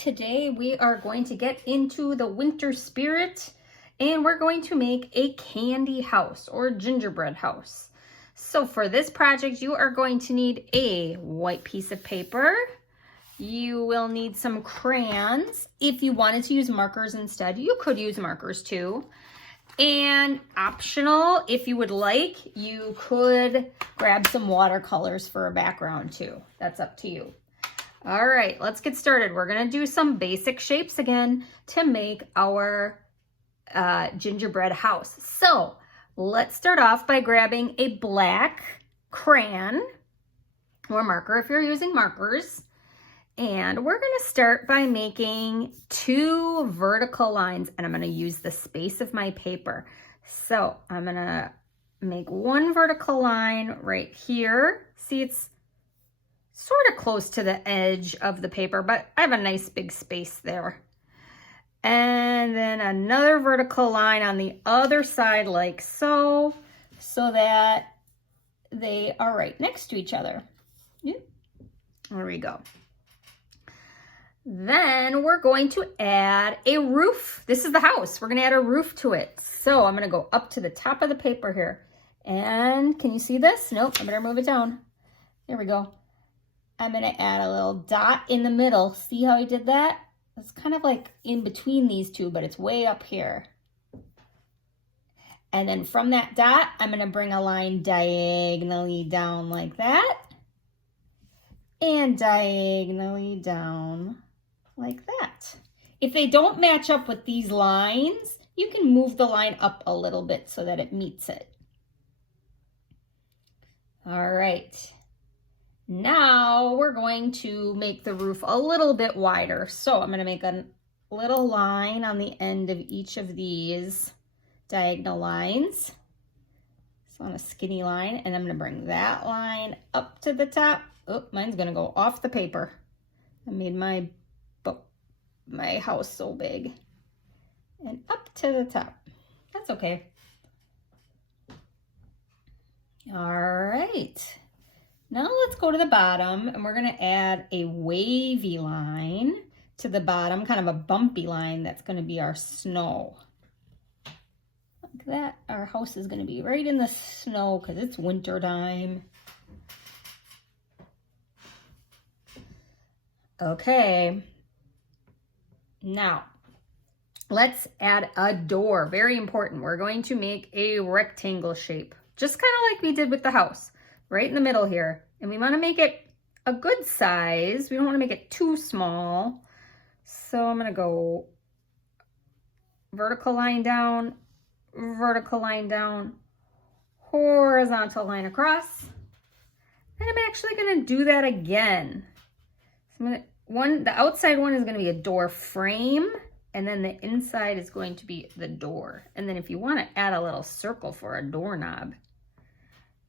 today we are going to get into the winter spirit and we're going to make a candy house or gingerbread house. So for this project, you are going to need a white piece of paper. You will need some crayons. If you wanted to use markers instead, you could use markers too. And optional, if you would like, you could grab some watercolors for a background too. That's up to you. All right, let's get started. We're gonna do some basic shapes again to make our gingerbread house. So let's start off by grabbing a black crayon or marker if you're using markers. And we're gonna start by making 2 vertical lines, and I'm gonna use the space of my paper. So I'm gonna make 1 vertical line right here. See, it's sort of close to the edge of the paper, but I have a nice big space there. And then another vertical line on the other side like so, so that they are right next to each other. Yeah. There we go. Then we're going to add a roof. This is the house. We're going to add a roof to it. So I'm going to go up to the top of the paper here. And can you see this? Nope, I better move it down. There we go. I'm going to add a little dot in the middle. See how I did that? It's kind of like in between these two, but it's way up here. And then from that dot, I'm going to bring a line diagonally down like that. And diagonally down like that. If they don't match up with these lines, you can move the line up a little bit so that it meets it. All right. Now we're going to make the roof a little bit wider. So I'm going to make a little line on the end of each of these diagonal lines. So on a skinny line, and I'm going to bring that line up to the top. Oh, mine's going to go off the paper. I made my house so big. And up to the top. That's okay. All right. Now let's go to the bottom, and we're gonna add a wavy line to the bottom, kind of a bumpy line that's gonna be our snow. Like that. Our house is gonna be right in the snow because it's winter time. Okay. Now, let's add a door. Very important. We're going to make a rectangle shape, just kind of like we did with the house. Right in the middle here. And we want to make it a good size. We don't want to make it too small. So I'm going to go vertical line down, horizontal line across. And I'm actually going to do that again. So the outside one is going to be a door frame, and then the inside is going to be the door. And then if you want to add a little circle for a doorknob,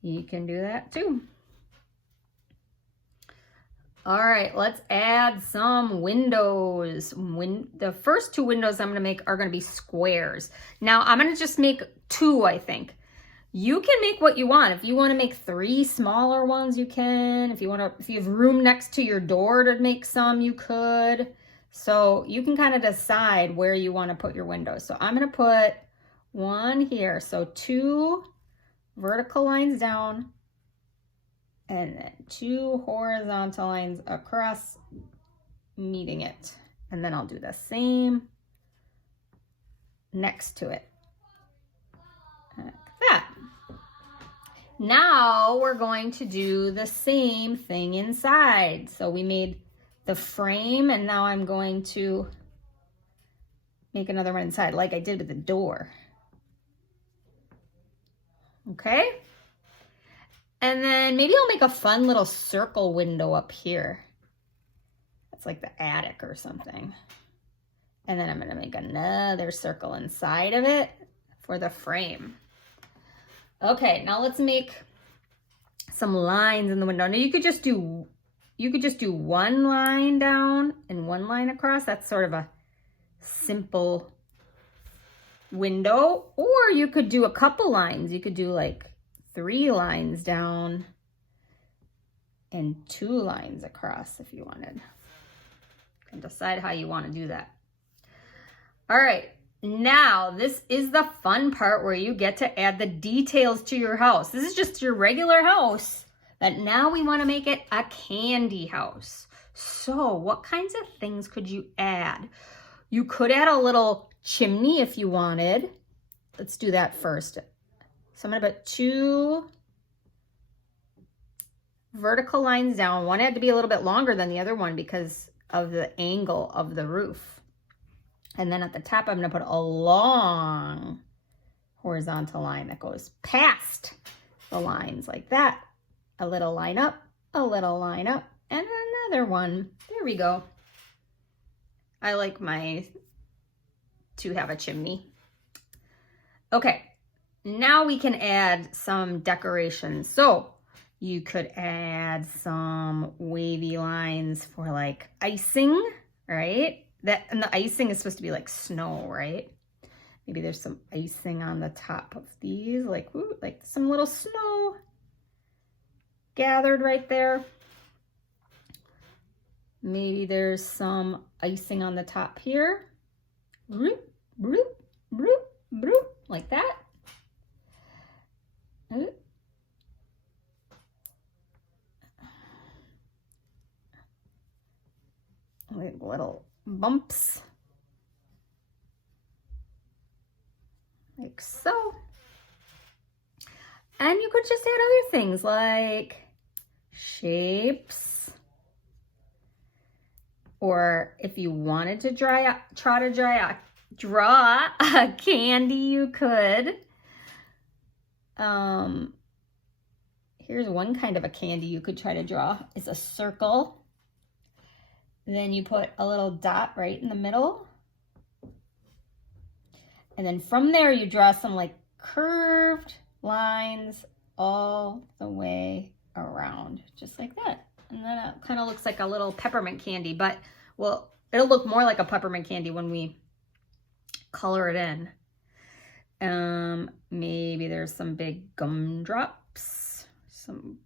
you can do that too. All right, let's add some windows. The first 2 windows I'm gonna make are gonna be squares. Now I'm gonna just make 2, I think. You can make what you want. If you wanna make 3 smaller ones, you can. If you have room next to your door to make some, you could. So you can kind of decide where you wanna put your windows. So I'm gonna put 1 here. So 2 vertical lines down, and then 2 horizontal lines across, meeting it. And then I'll do the same next to it. Like that. Now we're going to do the same thing inside. So we made the frame, and now I'm going to make another one inside like I did with the door. Okay, and then maybe I'll make a fun little circle window up here. That's like the attic or something. And then I'm gonna make another circle inside of it for the frame. Okay, now let's make some lines in the window. Now you could just do 1 line down and 1 line across. That's sort of a simple window, or you could do a couple lines. You could do like 3 lines down and 2 lines across if you wanted. You can decide how you want to do that. All right, now this is the fun part where you get to add the details to your house. This is just your regular house, but now we want to make it a candy house. So what kinds of things could you add? You could add a little chimney if you wanted. Let's do that first. So I'm gonna put 2 vertical lines down. One had to be a little bit longer than the other one because of the angle of the roof. And then at the top, I'm gonna put a long horizontal line that goes past the lines like that. A little line up, a little line up, and another one. There we go. I like my to have a chimney. Okay, now we can add some decorations. So you could add some wavy lines for like icing, right? And the icing is supposed to be like snow, right? Maybe there's some icing on the top of these, like, ooh, like some little snow gathered right there. Maybe there's some icing on the top here. Bloop, bloop, bloop, bloop, like that. Like little bumps. Like so. And you could just add other things like shapes. Or if you wanted to draw a candy, you could. Here's one kind of a candy you could try to draw. It's a circle. Then you put a little dot right in the middle. And then from there you draw some like curved lines all the way around, just like that. And then it kind of looks like a little peppermint candy, but well, it'll look more like a peppermint candy when we color it in. Maybe there's some big gumdrops, some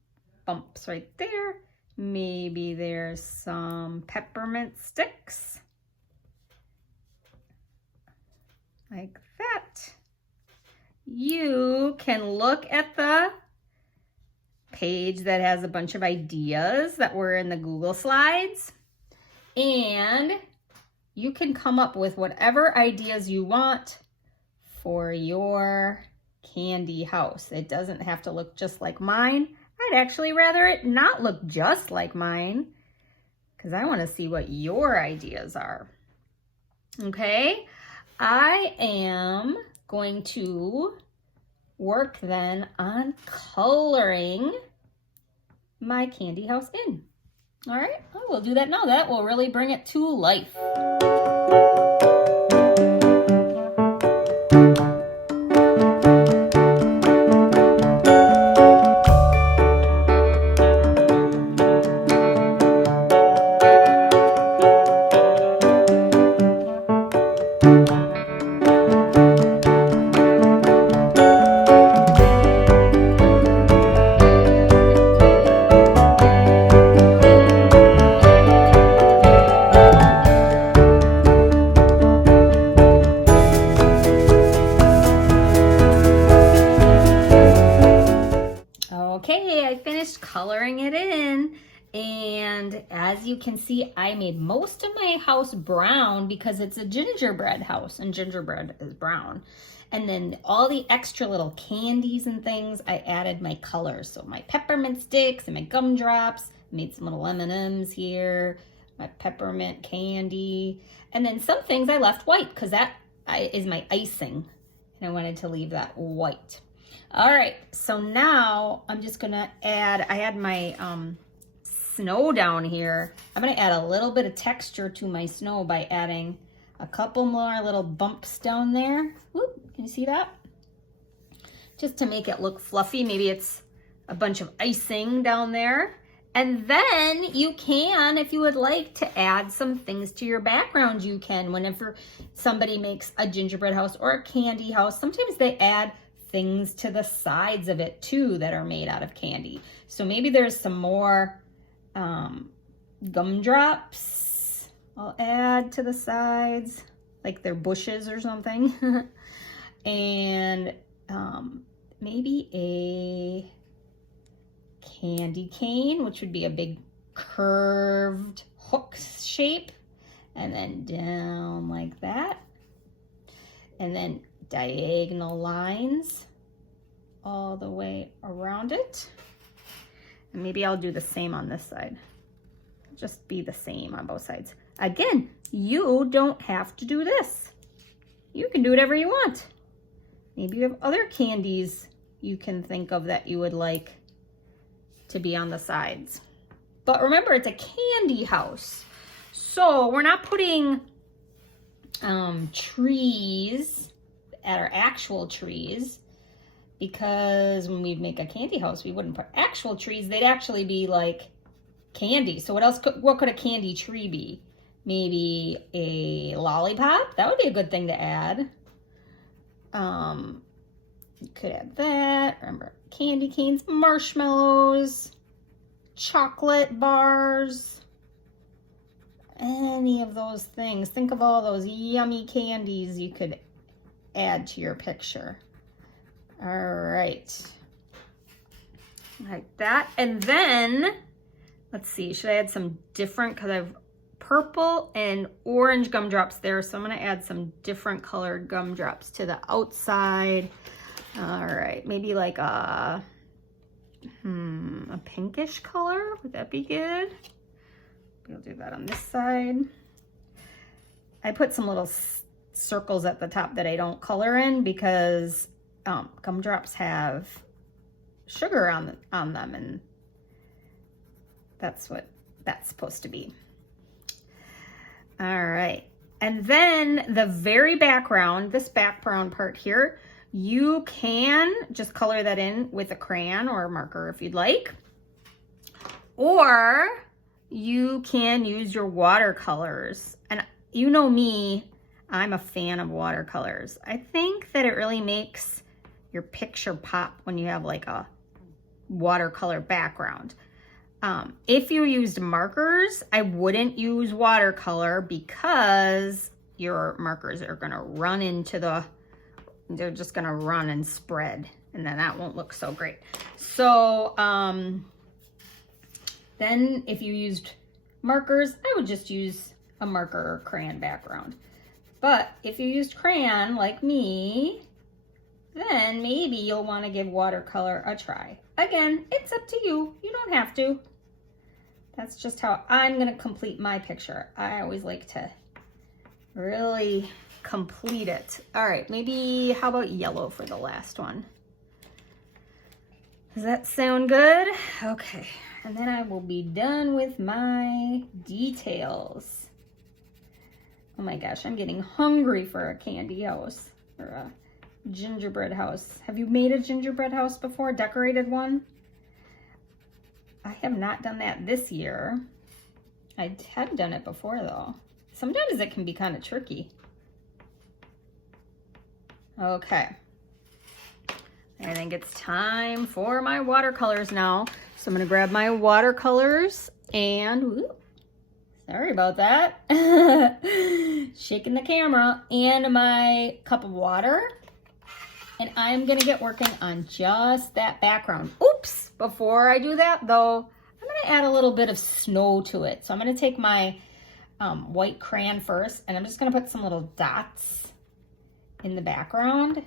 bumps right there. Maybe there's some peppermint sticks, like that. You can look at the page that has a bunch of ideas that were in the Google Slides, and you can come up with whatever ideas you want for your candy house. It doesn't have to look just like mine. I'd actually rather it not look just like mine because I want to see what your ideas are. Okay, I am going to work then on coloring my candy house in. All right, I will do that now. That will really bring it to life. Okay, I finished coloring it in, and as you can see, I made most of my house brown because it's a gingerbread house and gingerbread is brown. And then all the extra little candies and things, I added my colors. So my peppermint sticks and my gumdrops, made some little M&Ms here, my peppermint candy, and then some things I left white because that is my icing, and I wanted to leave that white. All right, so now I'm just gonna add, I had my snow down here. I'm gonna add a little bit of texture to my snow by adding a couple more little bumps down there. Whoop, can you see that? Just to make it look fluffy. Maybe it's a bunch of icing down there. And then you can, if you would like to add some things to your background, you can. Whenever somebody makes a gingerbread house or a candy house, sometimes they add things to the sides of it too that are made out of candy. So maybe there's some more gumdrops I'll add to the sides like they're bushes or something. And maybe a candy cane, which would be a big curved hook shape, and then down like that, and then diagonal lines all the way around it. And maybe I'll do the same on this side. Just be the same on both sides. Again, you don't have to do this. You can do whatever you want. Maybe you have other candies you can think of that you would like to be on the sides. But remember, it's a candy house. So we're not putting trees at our actual trees, because when we make a candy house, we wouldn't put actual trees. They'd actually be like candy. So what could a candy tree be? Maybe a lollipop. That would be a good thing to add. You could add that. Remember, candy canes, marshmallows, chocolate bars, any of those things. Think of all those yummy candies you could add to your picture. All right. Like that. And then, let's see, should I add some different, because I have purple and orange gumdrops there, so I'm going to add some different colored gumdrops to the outside. All right, maybe like a pinkish color. Would that be good? We'll do that on this side. I put some little circles at the top that I don't color in, because gumdrops have sugar on them, and that's what that's supposed to be. All right, and then the very background, this background part here, you can just color that in with a crayon or a marker if you'd like, or you can use your watercolors. And you know me, I'm a fan of watercolors. I think that it really makes your picture pop when you have like a watercolor background. If you used markers, I wouldn't use watercolor, because your markers are gonna run into they're just gonna run and spread, and then that won't look so great. So then if you used markers, I would just use a marker or crayon background. But if you used crayon like me, then maybe you'll want to give watercolor a try. Again, it's up to you. You don't have to. That's just how I'm going to complete my picture. I always like to really complete it. All right, maybe how about yellow for the last one? Does that sound good? Okay, and then I will be done with my details. Oh my gosh, I'm getting hungry for a candy house, or a gingerbread house. Have you made a gingerbread house before, decorated one? I have not done that this year. I have done it before though. Sometimes it can be kind of tricky. Okay. I think it's time for my watercolors now. So I'm gonna grab my watercolors and, whoop, sorry about that. Shaking the camera, and my cup of water. And I'm gonna get working on just that background. Oops, before I do that though, I'm gonna add a little bit of snow to it. So I'm gonna take my white crayon first, and I'm just gonna put some little dots in the background.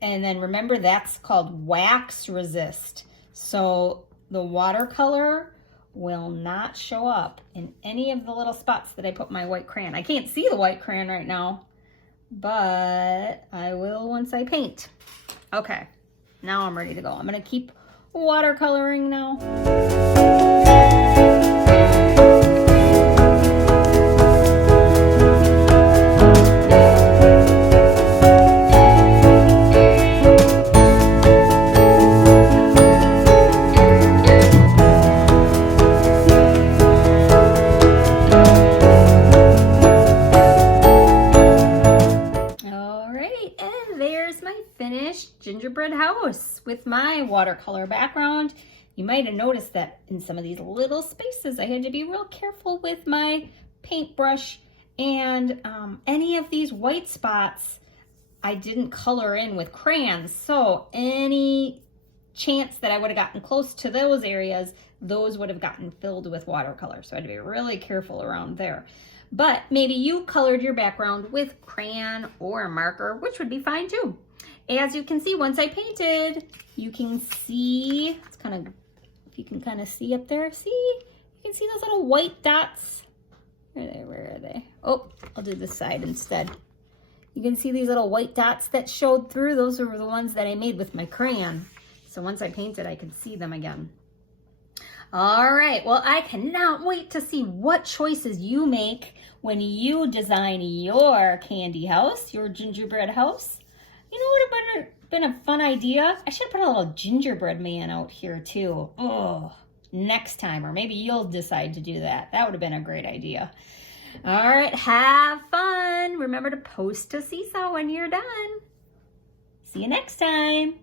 And then remember, that's called wax resist. So the watercolor will not show up in any of the little spots that I put my white crayon. I can't see the white crayon right now, but I will once I paint. Okay, now I'm ready to go. I'm gonna keep watercoloring now. Gingerbread house with my watercolor background You might have noticed that in some of these little spaces, I had to be real careful with my paintbrush, and any of these white spots, I didn't color in with crayons. So any chance that I would have gotten close to those areas, those would have gotten filled with watercolor. So I had to be really careful around there. But maybe you colored your background with crayon or marker, which would be fine too. As you can see, once I painted, you can see, it's kind of, if you can kind of see up there, see? You can see those little white dots. Where are they? Oh, I'll do this side instead. You can see these little white dots that showed through. Those were the ones that I made with my crayon. So once I painted, I could see them again. All right, well, I cannot wait to see what choices you make when you design your candy house, your gingerbread house. You know what would have been a fun idea? I should have put a little gingerbread man out here too. Oh, next time, or maybe you'll decide to do that. That would have been a great idea. All right, have fun. Remember to post to Seesaw when you're done. See you next time.